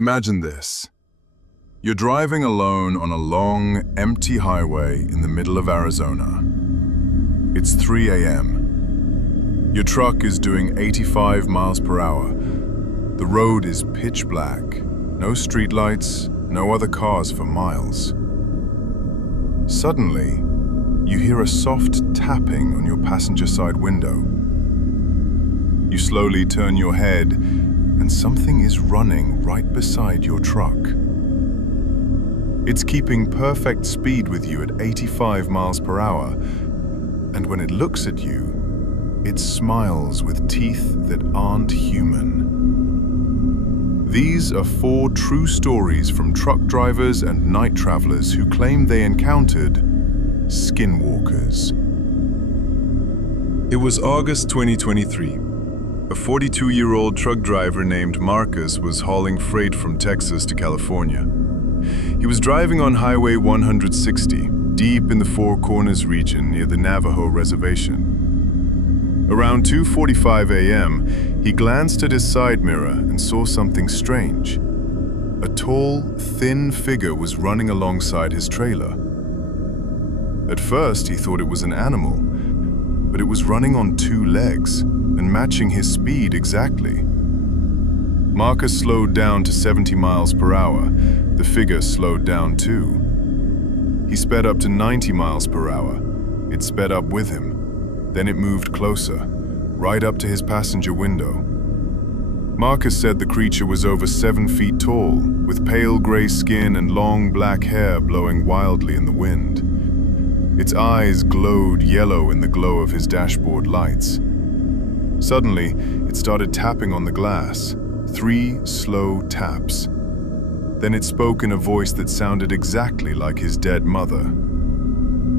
Imagine this. You're driving alone on a long, empty highway in the middle of Arizona. It's 3 a.m. Your truck is doing 85 miles per hour. The road is pitch black. No streetlights, no other cars for miles. Suddenly, you hear a soft tapping on your passenger side window. You slowly turn your head, and something is running right beside your truck. It's keeping perfect speed with you at 85 miles per hour, and when it looks at you, it smiles with teeth that aren't human. These are 4 true stories from truck drivers and night travelers who claim they encountered skinwalkers. It was August 2023. A 42-year-old truck driver named Marcus was hauling freight from Texas to California. He was driving on Highway 160, deep in the Four Corners region near the Navajo Reservation. Around 2:45 a.m., he glanced at his side mirror and saw something strange. A tall, thin figure was running alongside his trailer. At first, he thought it was an animal, but it was running on 2 legs and matching his speed exactly. Marcus slowed down to 70 miles per hour. The figure slowed down too. He sped up to 90 miles per hour. It sped up with him. Then it moved closer, right up to his passenger window. Marcus said the creature was over 7 feet tall, with pale gray skin and long black hair blowing wildly in the wind. Its eyes glowed yellow in the glow of his dashboard lights. Suddenly, it started tapping on the glass, 3 slow taps. Then it spoke in a voice that sounded exactly like his dead mother.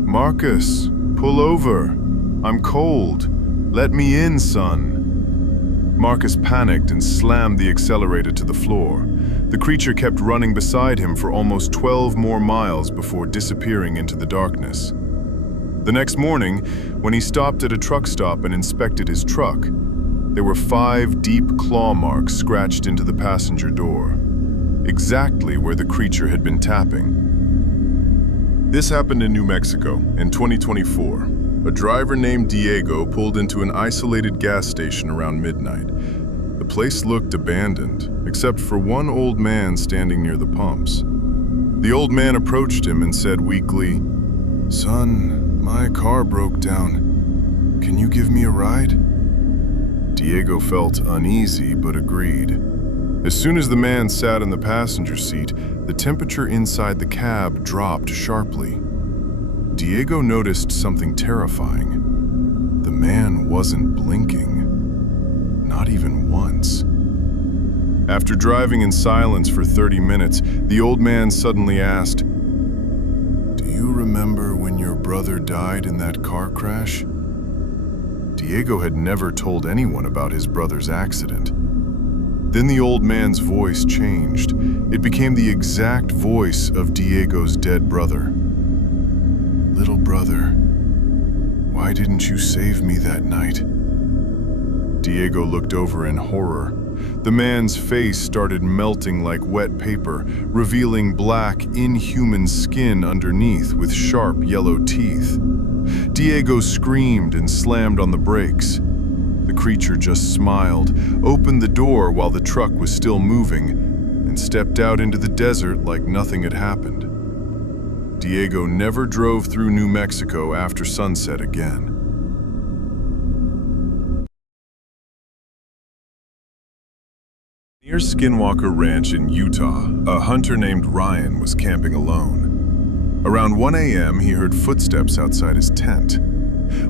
"Marcus, pull over. I'm cold. Let me in, son." Marcus panicked and slammed the accelerator to the floor. The creature kept running beside him for almost 12 more miles before disappearing into the darkness. The next morning, when he stopped at a truck stop and inspected his truck, there were 5 deep claw marks scratched into the passenger door, exactly where the creature had been tapping. This happened in New Mexico in 2024. A driver named Diego pulled into an isolated gas station around midnight. The place looked abandoned, except for one old man standing near the pumps. The old man approached him and said weakly, "Son, my car broke down. Can you give me a ride?" Diego felt uneasy but agreed. As soon as the man sat in the passenger seat, the temperature inside the cab dropped sharply. Diego noticed something terrifying. The man wasn't blinking, not even once. After driving in silence for 30 minutes, the old man suddenly asked, "Do you remember when your brother died in that car crash?" Diego had never told anyone about his brother's accident. Then the old man's voice changed. It became the exact voice of Diego's dead brother. "Little brother, why didn't you save me that night?" Diego looked over in horror. The man's face started melting like wet paper, revealing black, inhuman skin underneath with sharp yellow teeth. Diego screamed and slammed on the brakes. The creature just smiled, opened the door while the truck was still moving, and stepped out into the desert like nothing had happened. Diego never drove through New Mexico after sunset again. Near Skinwalker Ranch in Utah, a hunter named Ryan was camping alone. Around 1 a.m., he heard footsteps outside his tent.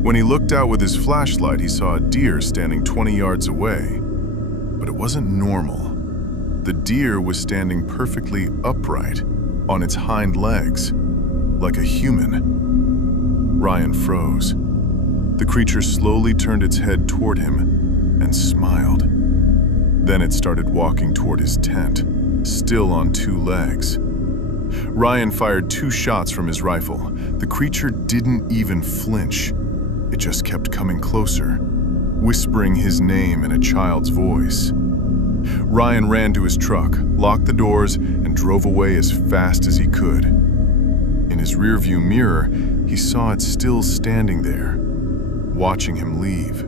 When he looked out with his flashlight, he saw a deer standing 20 yards away. But it wasn't normal. The deer was standing perfectly upright, on its hind legs, like a human. Ryan froze. The creature slowly turned its head toward him and smiled. Then it started walking toward his tent, still on 2 legs. Ryan fired 2 shots from his rifle. The creature didn't even flinch. It just kept coming closer, whispering his name in a child's voice. Ryan ran to his truck, locked the doors, and drove away as fast as he could. In his rearview mirror, he saw it still standing there, watching him leave.